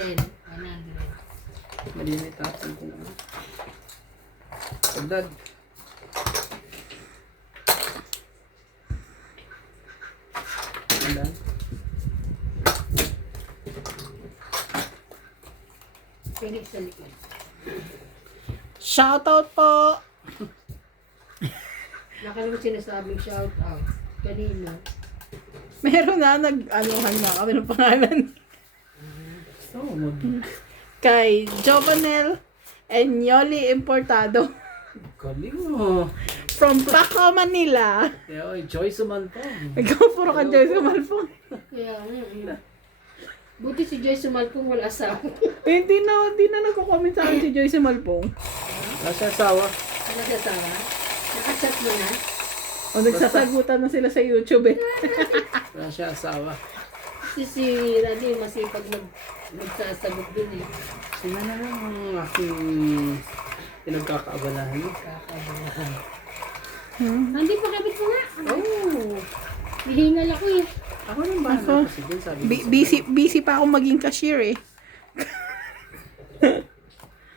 10. 100. Malimit tapon ko na. Pagdag. Wala. Phoenix sa likod. Shoutout po! Nakala mo sinasabing shout out. Kanina. Meron na nag-anuhan na kami ng pangalan. So, mag... Kay Jovenel and Yoli Importado. Galing mo. From Paco, Manila. Kaya, oy, Joyce Umantong. Ikaw puro ka Joyce Sumalpong. Kaya, buti si Joyce Sumalpong wala asawa. Hindi na nagko-comment sa akin si Joyce Sumalpong. Nasa asawa. Wala siya asawa? Nakachat mo na? O nagsasagutan na sila sa YouTube eh. Wala siya asawa. Kasi si Rani masipag magsasagot din eh. Sila na lang ang aking pinagkakaabalahan. Kakabalahan. Hmm. Hindi pa kabit mo nga. Oh! Hihingal ako eh. Ako nang bahala Ako? kasi dun sabi ko. Busy pa ako maging cashier eh.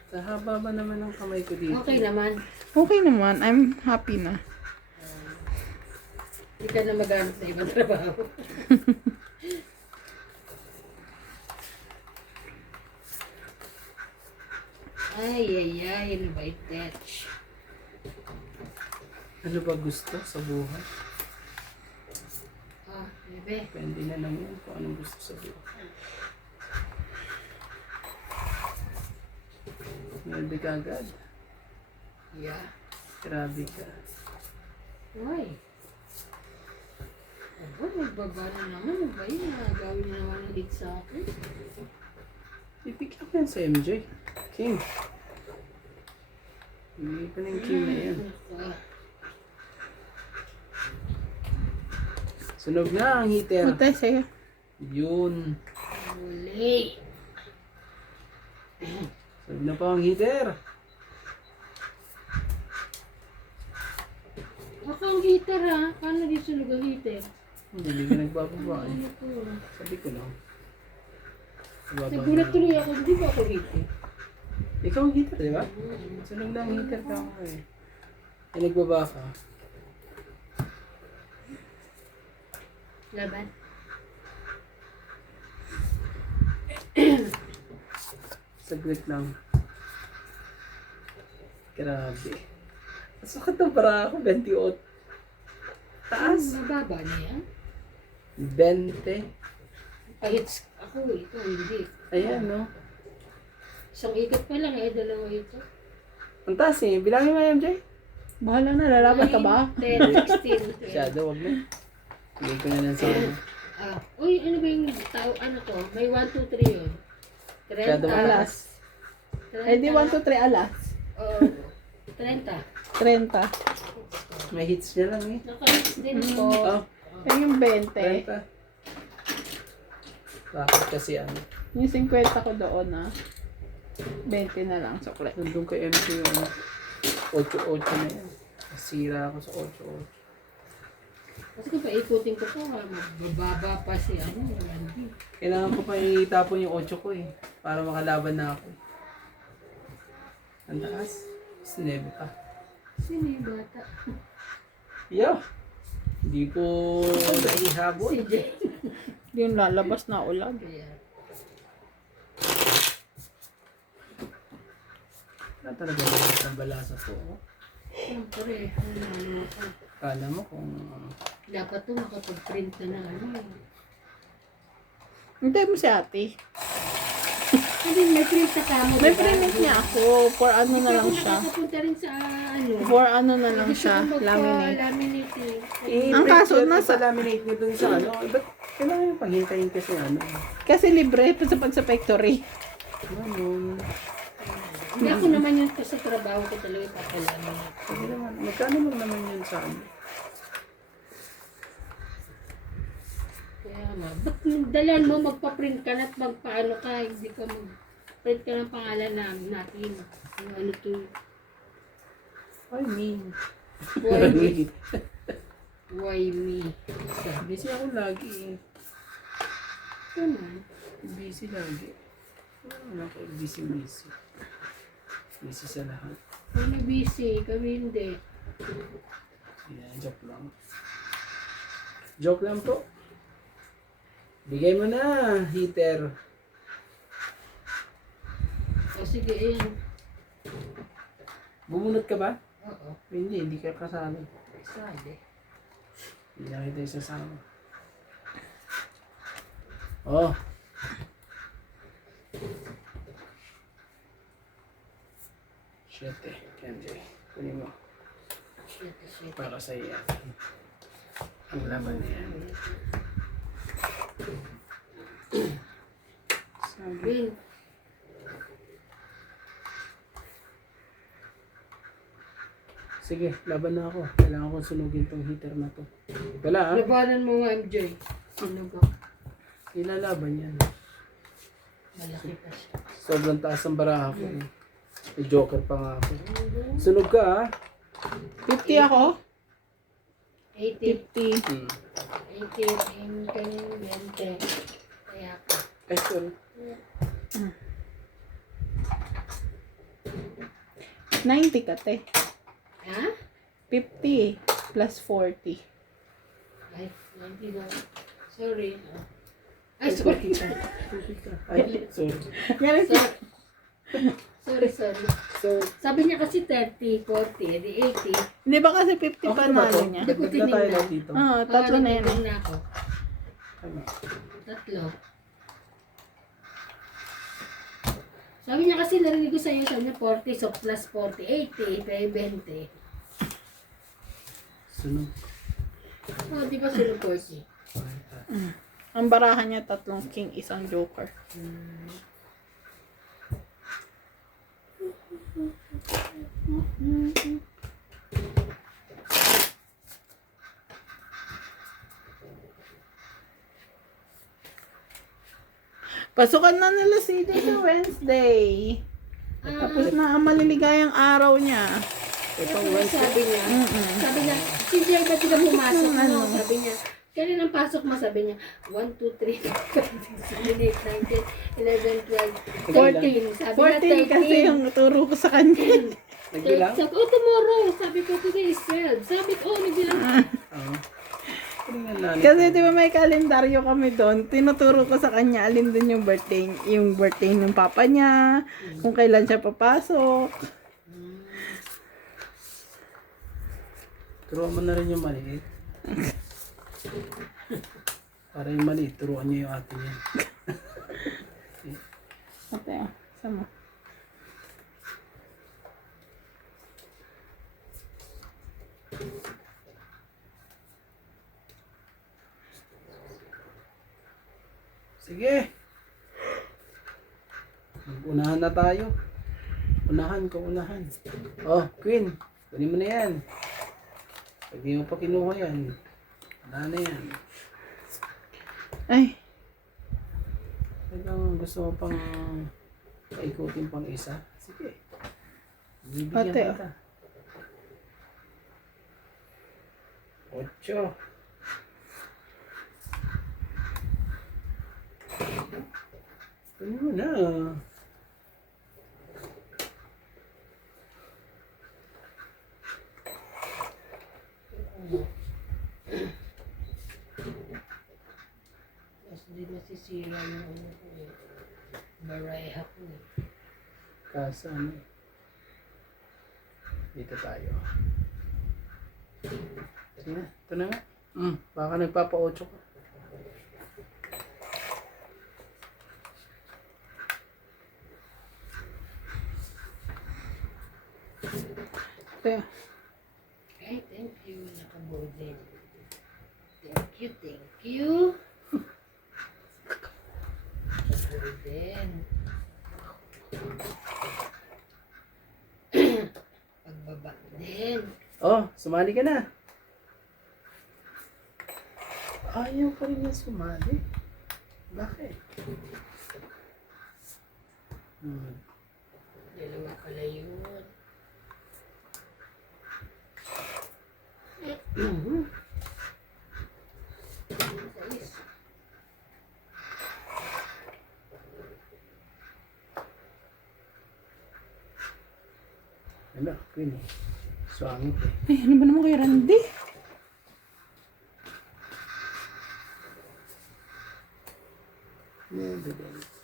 Sa haba ba naman ng kamay ko dito? Okay naman. Okay naman. I'm happy na. Hindi ka na maghanap na ibang trabaho. Ay, ano ba itech? Ano ba gusto sa buhay? Ah, bebe. Depende na lang yan kung anong gusto sa buhay. Grabe ka agad. Yeah. Grabe ka. Why? Aba, nagbaba na naman. Ano ba yun? Gawin na naman ng lead sa akin. Ipikit ko yan sa MJ. King. Hindi pa na yung king na yan. Sunog na ang heater. Puta sa'yo. Yun. Uli. Sunog na pa ang heater. Baka ang heater ha. Paano di sunog ang heater? Hindi ka nagbababa eh. Ano po? Sabi ko lang. Bababa Nagulat na. tuloy ako. Hindi ba ako heater? Ikaw ang heater, di ba? Sunog na ang heater ka ako eh. Eh, nagbaba ka. Laban. Saglit lang. Grabe. Masakit na para ako, 28. Taas. Mababa na yan. 20. Pahits ako eh. Ito hindi. Ayan, no? Isang ikot pa lang eh. Dalawa ito. Ang taas eh. Bilangin mo, MJ. Bahala na, lalaban ka ba? 10, 16. Shadow, wag na. Bigay ko na lang sa ano. Uy, ano ba yung tao? Ano to? May 1, 2, 3 yun. 30. Shadow Alas. Eh di 1, 2, 3 alas. Oo. 30. 30. May hits niya lang eh. Naka-hits din po. Oh, Yan yung 20. 30. Bakit kasi ano? Yung 50 ko doon ah. 20 na lang, sukle. Nandun kay MC yung 8-8 na yan. Nasira ako sa 8-8. Kasi kung paikutin ko to, mababa pa si ano, Randy. Kailangan ko pa itapon yung 8 ko eh. Para makalaban na ako. Ang taas. Sinebe pa. Sino yung bata? Yo! Hindi ko naihabol. Si Jay. Yung lalabas na ulan. Kaya, Wala talaga ang balasa po. siyempre, ano ako. Kala mo kung Dapat to makapag-print na ng ano. Hintay mo si ate. Hindi, may print ka kamo. May print niya ako. For ano na lang siya. Nakapunta rin sa ano. For ano na lang Gusto siya. ko Laminate. magpa-laminate eh, Ang kaso, print yun, nasa- laminate nyo dun sa ano. Ba't kailangan yung paghintayin kasi ano? Kasi libre pa sa factory. Ano? Hindi ako naman yun sa trabaho ko talaga papalaminate. Hindi naman. Magkano mo naman yun sa ano? Kaya nga, ba't dalan mo magpa-print ka na at magpaano ka, hindi ka mag-print ka ng pangalan natin. Yung ano to. I mean. Why me? Why me? Busy ako lagi eh. Ano? Busy lagi. Ano ako, busy. Busy sa lahat. Kami busy, kami hindi. Yeah, joke lang. Joke lang po. Bigay mo na, heater. O sige, ayan. Bumunot ka ba? Oo. Hindi ka kasali. Sabi. Hindi na kita isasama. Oh. Shit eh, MJ. Kunin mo. Shit. Para sa iyo. Ang laban na yan. Sabi. Bin. Sige, laban na ako. Kailangan kong sunugin tong heater na to. Wala ah. Labanan mo nga, MJ. Ano ba? Ilalaban yan. Malaki pa siya. Sobrang taas ang baraha ko. May joker pa nga ako. Sunog ka ah. 50 ako. 80. 50. 80. Yung kanyang 20. Kaya ka. Ay, sorry. 90 ka, te. Ha? 50 plus 40. Ay, 90 na. Sorry. Ay, sorry. Ay, sorry. Yan Sorry. So, Sabi niya kasi 30, 40, edi 80. Hindi ba kasi 50 pa okay ba to? nalo niya? Hindi ko Dagdag na tayo tinignan. lahat dito. Tatlo na yan. Parang na ako. Ano? Tatlo. Sabi niya kasi narinig ko sa iyo, sabi niya 40, so plus 40, 80, kaya 20. Sunog. Oh, di ba sila 40? Ang barahan niya, 3 king, isang joker. Pasukan na nila si sa Wednesday. Tapos na ang maliligayang araw niya. Itong Sabi niya, sabi niya, si Jay, ba't di ka pumasok? Ano? Sabi niya, kailan ang pasok mo? Sabi niya, 1, 2, 3, 4, 5, 6, 7, 8, 9, 10, 11, 12, 13. Sabi niya, 14 kasi yung turo ko sa kanya. Nagbilang? Sabi, oh, tomorrow. Sabi ko, today is 12. Sabi ko, oh, nagbilang. Oo. Tingnan natin. Kasi di ba may kalendaryo kami doon, tinuturo ko sa kanya alin din yung birthday ng papa niya, kung kailan siya papasok. Turuan mo na rin yung maliit. Para yung maliit, turuan niya yung ate niya. Ate, sama. Sige. Unahan na tayo. Unahan ko, unahan. Oh, Queen. Kunin mo na yan. Pag di mo pa kinuha yan, wala na yan. Ay, Talagang gusto mo pang paikutin pang isa? Sige. Bibigyan Ate, kita. 8. Kunin mo na. Mas di masisira yung ano ko eh. Baraya ko eh. Kaso ano eh. Dito tayo. Sige na, ito na nga. Baka nagpapa-8 ka. ate. Ay, thank you. Nakabuo din. Thank you, thank you. Nakabuo din. Pagbaba din. Oh, sumali ka na. Ayaw pa rin niya sumali. Bakit? Yan naman pala yun. Sais. Ano, Queen eh. Swangit eh. Ay, ano ba naman kayo, Randy?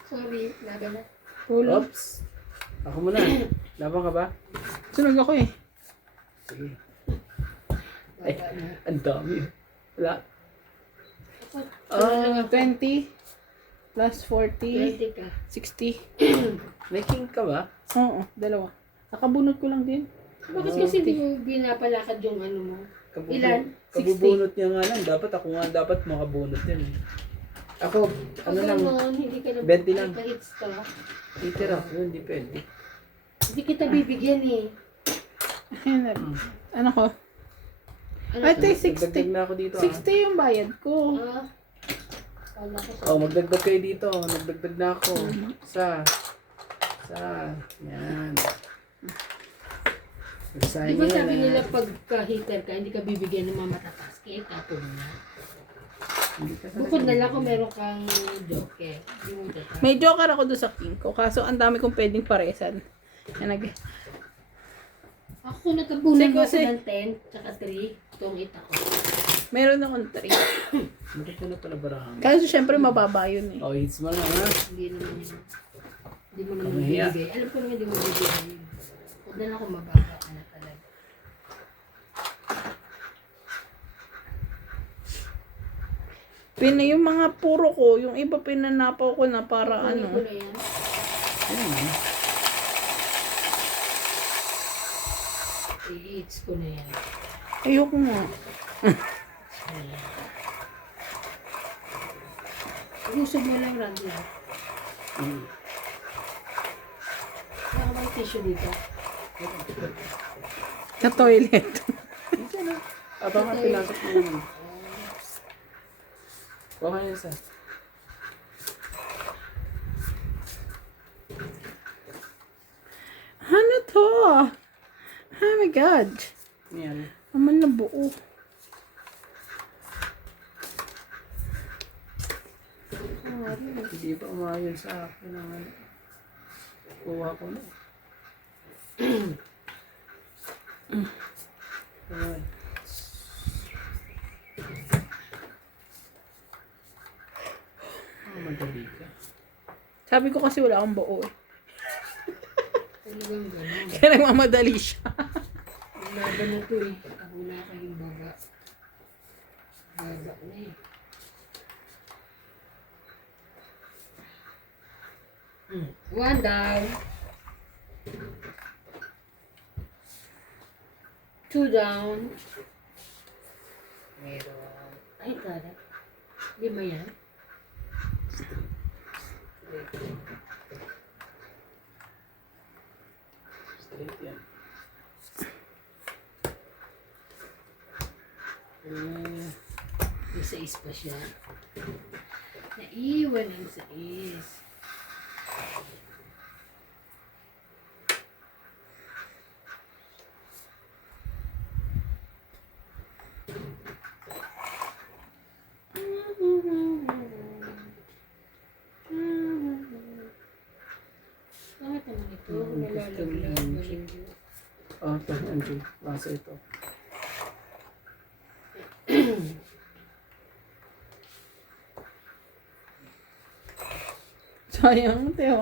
Sorry, laga na. Tulog. Oops. Ako muna. Laban ka ba? Sunog ako eh. Sige. Ay, Baba na. ang dami. Wala. Ako, 20 plus 40, 20 ka. 60. May king ka ba? Oo, dalawa. Nakabunot ko lang din. Bakit kasi hindi mo binapalakad yung ano mo? Ilan? 60? Kabubunot niya nga lang. Dapat ako nga dapat makabunot yan eh. Ako, ano Pag lang, ganon, hindi ka na 20 lang. kahits ka. titira. Yun, hindi pwede. Hindi kita bibigyan eh. Ayun, ano ko? Ano Ate, to? Magdagdag 60. na ako dito 60 yung bayad ko. Ah, kala ko sa... Oh, magdagdag kayo dito. Nagdagdag na ako. Isa. Yan. Di ba sabi nila pagka-hitter ka, hindi ka bibigyan ng mga matataas. Kaya tapo mo na. Bukod na lang kung meron kang joker. Hindi mo tataas. May joker ako doon sa king ko. Kaso ang dami kong pwedeng paresan. Yan, Ako nagkabunan mo ako Kasi- ng 10, tsaka 3. Itong ita ko. meron akong 3. Bakit ko na pala barahan? Kaso syempre mababa yun eh. Oh, hits mo lang ha. Hindi naman yun. Hindi mo naman Kamahiya. bibigay. Alam ko naman hindi mo bibigay yun. Huwag na lang kung mababa ka na talaga. Yung mga puro ko, yung iba pinanapaw ko na para Kunin ko ano. na yan. Ayun. I-hits ko na yan. Ayoko nga. Usog mo lang, Randy. Wala ka bang tissue dito? Sa toilet. Abang nga pinasok mo naman. Kuha yun sa. Ano to? Oh my God. Yan. Aman na buo. Hindi pa umayon sa akin naman. Kuha ko na. Ayan. Madali ka. Sabi ko kasi wala akong buo eh. Talagang ganun. Kaya nagmamadali siya. Laban na to eh. Ako wala kayong baga. Baga na eh. One down. Two down. Meron. Ay, kada. 5 yan. Straight yan. May 6 pa siya. Naiwan ang 6. Bakit naman ito? Nalalaglag. Malinggo. Oh, ito, MJ. Basta ito. Sayang, Teo.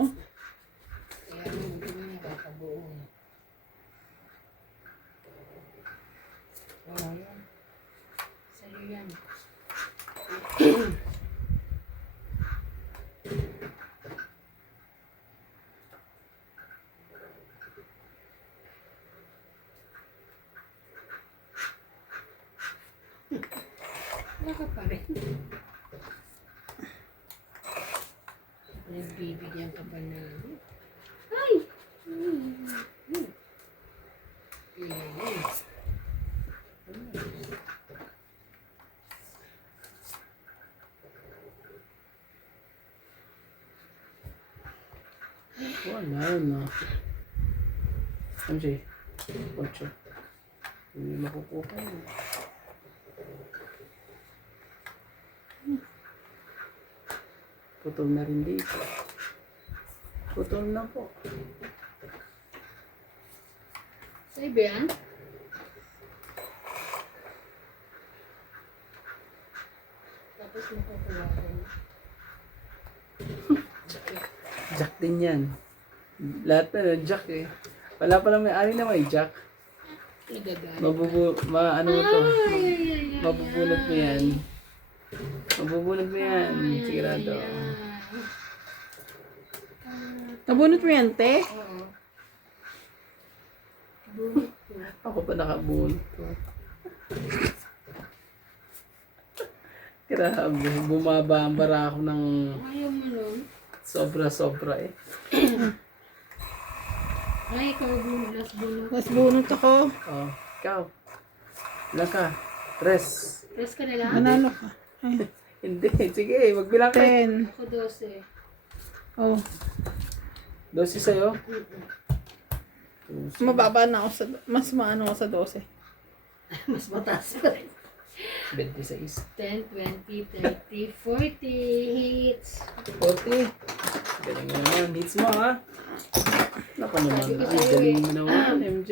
Kaya hindi mo nakakabuo. Oo, yan. Sa'yo yan. Wala ka pa rin. Nagbibigyan ka ba na? Ay! Ayan. Wala na. MJ. 8. Hindi makukuha yun. Putol na rin dito. Putol na po. Sa iba yan? Tapos makukuha ko. Jack din yan. Lahat na jack eh. Wala pa lang may-ari na may jack. Nagagalit. Ano to? Ay. Mabubulot mo yan. Mabubulot mo yan. Sigurado. Nabunot mo yan, te? Oo. Bunot ko. Ako pa nakabulot. Grabe. Bumaba ang bara ako ng Ayaw mo nun. sobra-sobra eh. Ay, ikaw bunot. Last bunot. Mas bunot ako. Oh, ikaw. Ilan ka? 3. Press ka na lang? Manalo ka. Ay, Hindi. Sige, magbilang ka. 10. Ako 12. Oh, 12 sa'yo. mababa na ako sa, mas maano ako sa 12. Mas mataas pa rin. 26. 10, 20, 30, 40 hits. 40. Galing mo naman. Hits mo ha. Naku naman. Sabi ko Ay, sa'yo galing eh. mo naman, MJ.